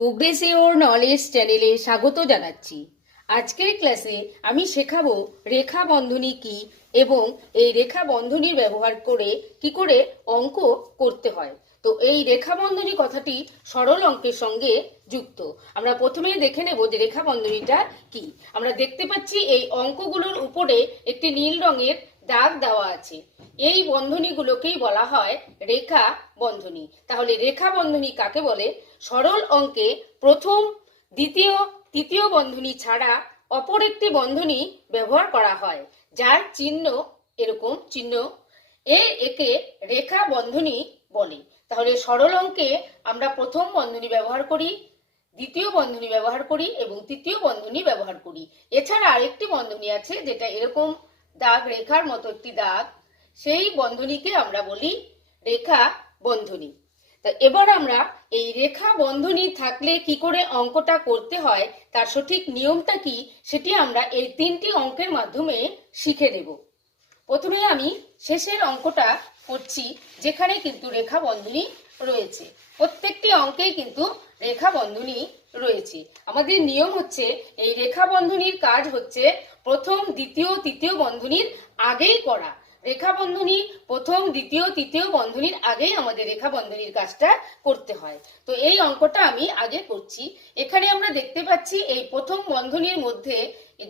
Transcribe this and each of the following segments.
Progressive knowledge চ্যানেলে স্বাগত জানাচ্ছি। আজকের ক্লাসে আমি শেখাবো রেখা বন্ধনী কি এবং এই রেখা বন্ধনীর ব্যবহার করে কি করে অঙ্ক করতে হয়। তো এই রেখা বন্ধনী কথাটি সরল অঙ্কের সঙ্গে যুক্ত। আমরা প্রথমে দেখে নেব যে রেখা বন্ধনীটা কি। আমরা দেখতে পাচ্ছি এই অঙ্কগুলোর উপরে একটি নীল রঙের দাগ দেওয়া আছে। এই বন্ধনীগুলোকেই বলা হয় রেখা বন্ধনী। তাহলে রেখা বন্ধনী কাকে বলে? সরল অঙ্কে প্রথম, দ্বিতীয়, তৃতীয় বন্ধনী ছাড়া অপর একটি বন্ধনী ব্যবহার করা হয়, যার চিহ্ন এরকম চিহ্ন এ একে রেখা বন্ধনী বলে। তাহলে সরল অঙ্কে আমরা প্রথম বন্ধনী ব্যবহার করি, দ্বিতীয় বন্ধনী ব্যবহার করি এবং তৃতীয় বন্ধনী ব্যবহার করি। এছাড়া আরেকটি বন্ধনী আছে যেটা এরকম দাগ রেখার মতো একটি দাগ, সেই বন্ধনীকে আমরা বলি রেখা বন্ধনী। তা এবার আমরা এই রেখা বন্ধনী থাকলে কি করে অঙ্কটা করতে হয়, তার সঠিক নিয়মটা কি, সেটি আমরা এই তিনটি অঙ্কের মাধ্যমে শিখে নেব। প্রথমে আমি শেষের অঙ্কটা করছি, যেখানে কিন্তু রেখা বন্ধনী রয়েছে। প্রত্যেকটি অঙ্কেই কিন্তু রেখা বন্ধনী রয়েছে। আমাদের নিয়ম হচ্ছে, এই রেখা বন্ধনীর কাজ হচ্ছে প্রথম, দ্বিতীয়, তৃতীয় বন্ধনীর আগেই করা। রেখা বন্ধনী প্রথম, দ্বিতীয়, তৃতীয় বন্ধনীর আগেই আমাদের রেখা বন্ধনীর কাজটা করতে হয়। তো এই অঙ্কটা আমি আগে করছি। এখানে আমরা দেখতে পাচ্ছি, এই প্রথম বন্ধনীর মধ্যে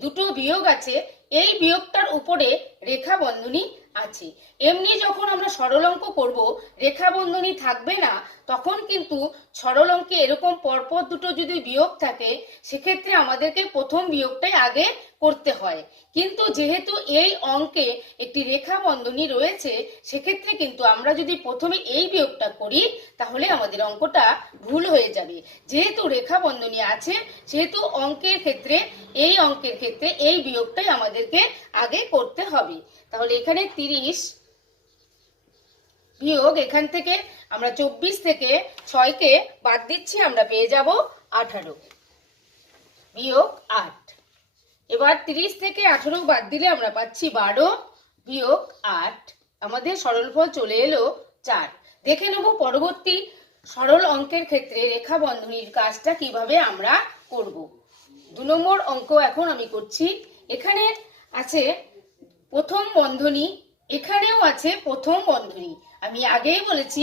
দুটো বিয়োগ আছে। এই বিয়োগটার উপরে রেখা বন্ধনী আছে। এমনি যখন আমরা সরলঙ্ক করব রেখা বন্ধনী থাকবে না, তখন কিন্তু সরল অঙ্কে এরকম পরপর দুটো যদি বিয়োগ থাকে, সেক্ষেত্রে আমাদেরকে প্রথম বিয়োগটাই আগে করতে হয়। কিন্তু যেহেতু এই অঙ্কে একটি রেখা বন্ধনী রয়েছে, সেক্ষেত্রে কিন্তু আমরা যদি প্রথমে এই বিয়োগটা করি, তাহলে আমাদের অঙ্কটা ভুল হয়ে যাবে। যেহেতু রেখা বন্ধনী আছে, সেহেতু অঙ্কের ক্ষেত্রে, এই অঙ্কের ক্ষেত্রে এই বিয়োগটাই আমাদেরকে আগে করতে হবে। তাহলে এখানে তিরিশ বিয়োগ, এখান থেকে আমরা চব্বিশ থেকে ছয়কে বাদ দিচ্ছি, আমরা পেয়ে যাব আঠারো বিয়োগ আট। এবার তিরিশ থেকে আঠারো বাদ দিলে আমরা পাচ্ছি বারো বিয়োগ আট। আমাদের সরলফল চলে এলো চার। দেখে নেব পরবর্তী সরল অঙ্কের ক্ষেত্রে রেখা বন্ধনীর কাজটা কীভাবে আমরা করব। দু নম্বর অঙ্ক এখন আমি করছি। এখানে আছে প্রথম বন্ধনী, এখানেও আছে প্রথম বন্ধনী। আমি আগেই বলেছি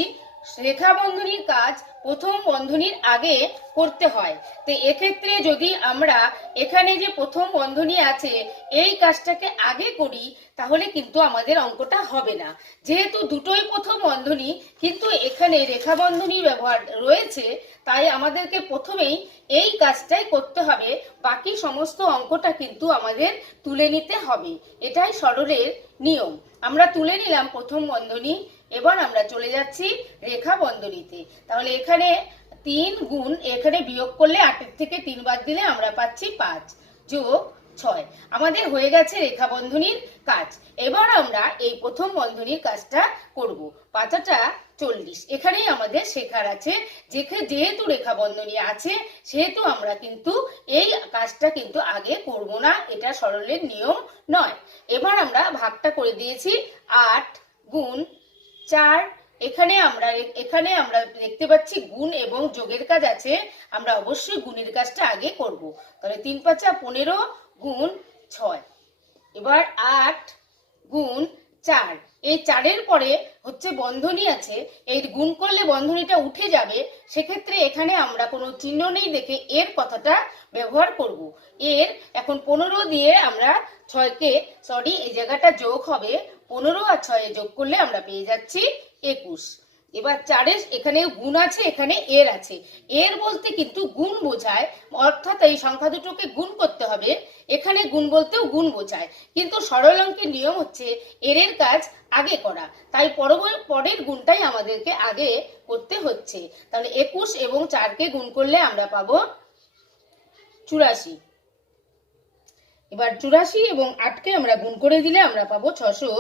রেখা বন্ধনীর কাজ প্রথম বন্ধনীর আগে করতে হয়। তো এক্ষেত্রে যদি আমরা এখানে যে প্রথম বন্ধনী আছে, এই কাজটাকে আগে করি, তাহলে কিন্তু আমাদের অঙ্কটা হবে না। যেহেতু দুটোই প্রথম বন্ধনী, কিন্তু এখানে রেখা বন্ধনী ব্যবহার রয়েছে, তাই আমাদেরকে প্রথমেই এই কাজটাই করতে হবে। বাকি সমস্ত অঙ্কটা কিন্তু আমাদের তুলে নিতে হবে। এটাই সরলের নিয়ম। আমরা তুলে নিলাম প্রথম বন্ধনী, এবার আমরা চলে যাচ্ছি রেখা বন্ধনীতে। তাহলে এখানে তিন গুণ, এখানে বিয়োগ করলে আটের থেকে তিন বাদ দিলে আমরা পাচ্ছি পাঁচ। যোগ ছয়। আমাদের হয়ে গেছে রেখা বন্ধনীর কাজ। এবার আমরা এই প্রথম বন্ধনীর কাজটা করব। পাঁচাটা চল্লিশ। এখানেই আমাদের শেখার আছে যেহেতু রেখা বন্ধনী আছে, সেহেতু আমরা কিন্তু এই কাজটা কিন্তু আগে করব না, এটা সরলের নিয়ম নয়। এবার আমরা ভাগটা করে দিয়েছি, আট গুণ চার। এখানে আমরা এখানে আমরা দেখতে পাচ্ছি গুণ এবং যোগের কাজ আছে, আমরা অবশ্যই গুণের কাজটা আগে করব। তাহলে তিন পাঁচা পনেরো গুণ ছয়। এবার আট গুণ চার। এই চারের পরে হচ্ছে বন্ধনী আছে, এই গুণ করলে বন্ধনীটা উঠে যাবে, সেক্ষেত্রে এখানে আমরা কোনো চিহ্ন নেই দেখে এর কথাটা ব্যবহার করব। এর এখন পনেরো দিয়ে আমরা ছয়কে সরি এই জায়গাটা যোগ হবে, পনেরো আর ছয়ে যোগ করলে আমরা পেয়ে যাচ্ছি একুশ। এবার চারের এখানে গুণ আছে, এখানে এর আছে। এর বলতে কিন্তু গুণ বোঝায়, অর্থাৎ এই সংখ্যা দুটোকে গুণ করতে হবে, এখানে গুণ বলতেও গুণ বোঝায়। কিন্তু সরল অঙ্কের নিয়ম হচ্ছে এর এর কাজ আগে করা। তাই পরের গুণটাই আমাদেরকে আগে করতে হচ্ছে। তাহলে একুশ এবং চারকে গুণ করলে আমরা পাবো চুরাশি। এবার চুরাশি এবং আটকে আমরা গুণ করে দিলে আমরা পাবো ছশো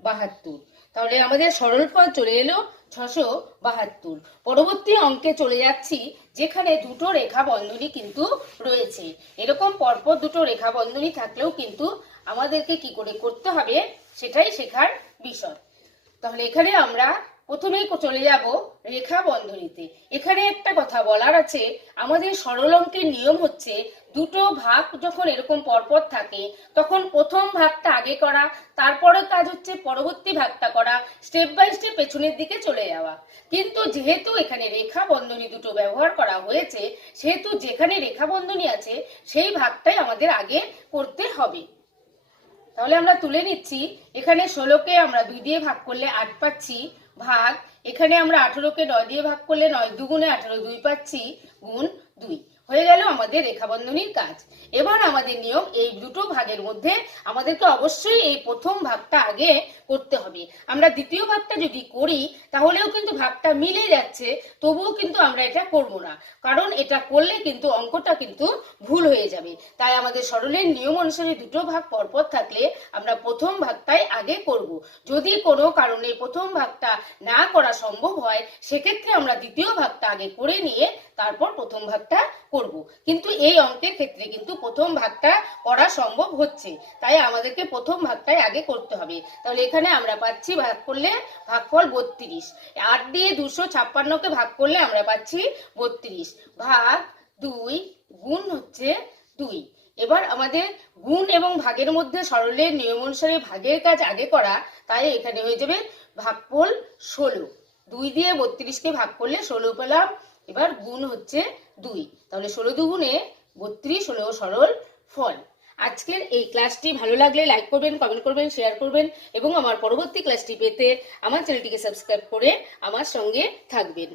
বাহাত্তর। তাহলে আমাদের সরল ফল চলে এলো ছশো বাহাত্তর। পরবর্তী অঙ্কে চলে যাচ্ছি, যেখানে দুটো রেখা বন্ধনী কিন্তু রয়েছে। এরকম পরপর দুটো রেখা বন্ধনী থাকলেও কিন্তু আমাদেরকে কি করে করতে হবে, সেটাই শেখার বিষয়। তাহলে এখানে আমরা প্রথমেই চলে যাব রেখা বন্ধনীতে এখানে একটা কথা বলার আছে, আমাদের সরল অঙ্কের নিয়ম হচ্ছে দুটো ভাগ যখন এরকম পরপর থাকে, তখন প্রথম ভাগটা আগে করা তারপরে কাজ হচ্ছে পরবর্তী ভাগটা করা স্টেপ বাই স্টেপ পেছনের দিকে চলে যাওয়া। কিন্তু যেহেতু এখানে রেখা বন্ধনী দুটো ব্যবহার করা হয়েছে, সেহেতু যেখানে রেখা বন্ধনী আছে, সেই ভাগটাই আমাদের আগে করতে হবে। তাহলে আমরা তুলে নিচ্ছি, এখানে ষোলোকে আমরা দুই দিয়ে ভাগ করলে আট পাচ্ছি ভাগ, এখানে আমরা আঠেরোকে নয় দিয়ে ভাগ করলে নয়, দুগুণে আঠেরো, দুই পাচ্ছি, গুণ দুই। হয়ে গেল আমাদের রেখাবন্ধনীর কাজ। এবার আমাদের নিয়ম এই দুটো ভাগের মধ্যে আমাদেরকে অবশ্যই এই প্রথম ভাগটা আগে করতে হবে। আমরা দ্বিতীয় ভাগটা যদি করি, তাহলেও কিন্তু ভাগটা মিলে যাচ্ছে, তবুও কিন্তু আমরা এটা করব না। কারণ এটা করলে কিন্তু অঙ্কটা কিন্তু ভুল হয়ে যাবে। তাই আমাদের সরলের নিয়ম অনুসারে দুটো ভাগ পরপর থাকলে আমরা প্রথম ভাগটাই আগে করব। যদি কোনো কারণে প্রথম ভাগটা না করা সম্ভব হয়, সেক্ষেত্রে আমরা দ্বিতীয় ভাগটা আগে করে নিয়ে তারপর প্রথম ভাগটা করব। কিন্তু এই অঙ্কের ক্ষেত্রে কিন্তু প্রথম ভাগটা করা সম্ভব হচ্ছে। তাই আমাদেরকে প্রথম ভাগটাই আগে করতে হবে। তাহলে এখানে আমরা পাচ্ছি ভাগ করলে ভাগফল বত্রিশ। আট দিয়ে দুশো ছাপ্পান্নকে ভাগ করলে আমরা পাচ্ছি বত্রিশ। ভাগ দুই গুণ হচ্ছে দুই। এবার আমাদের গুণ এবং ভাগের মধ্যে সরলের নিয়ম অনুসারে ভাগের কাজ আগে করা, তাই এখানে হয়ে যাবে ভাগফল ষোলো। দুই দিয়ে বত্রিশকে ভাগ করলে ষোলো পেলাম। এবার গুণ হচ্ছে দুই। তাহলে ষোলো দুগুণে বত্রিশ হলো সরল ফল। আজকের এই ক্লাসটি ভালো লাগলে লাইক করবেন কমেন্ট করবেন শেয়ার করবেন এবং আমার পরবর্তী ক্লাসটি পেতে আমার চ্যানেলটিকে সাবস্ক্রাইব করে আমার সঙ্গে থাকবেন।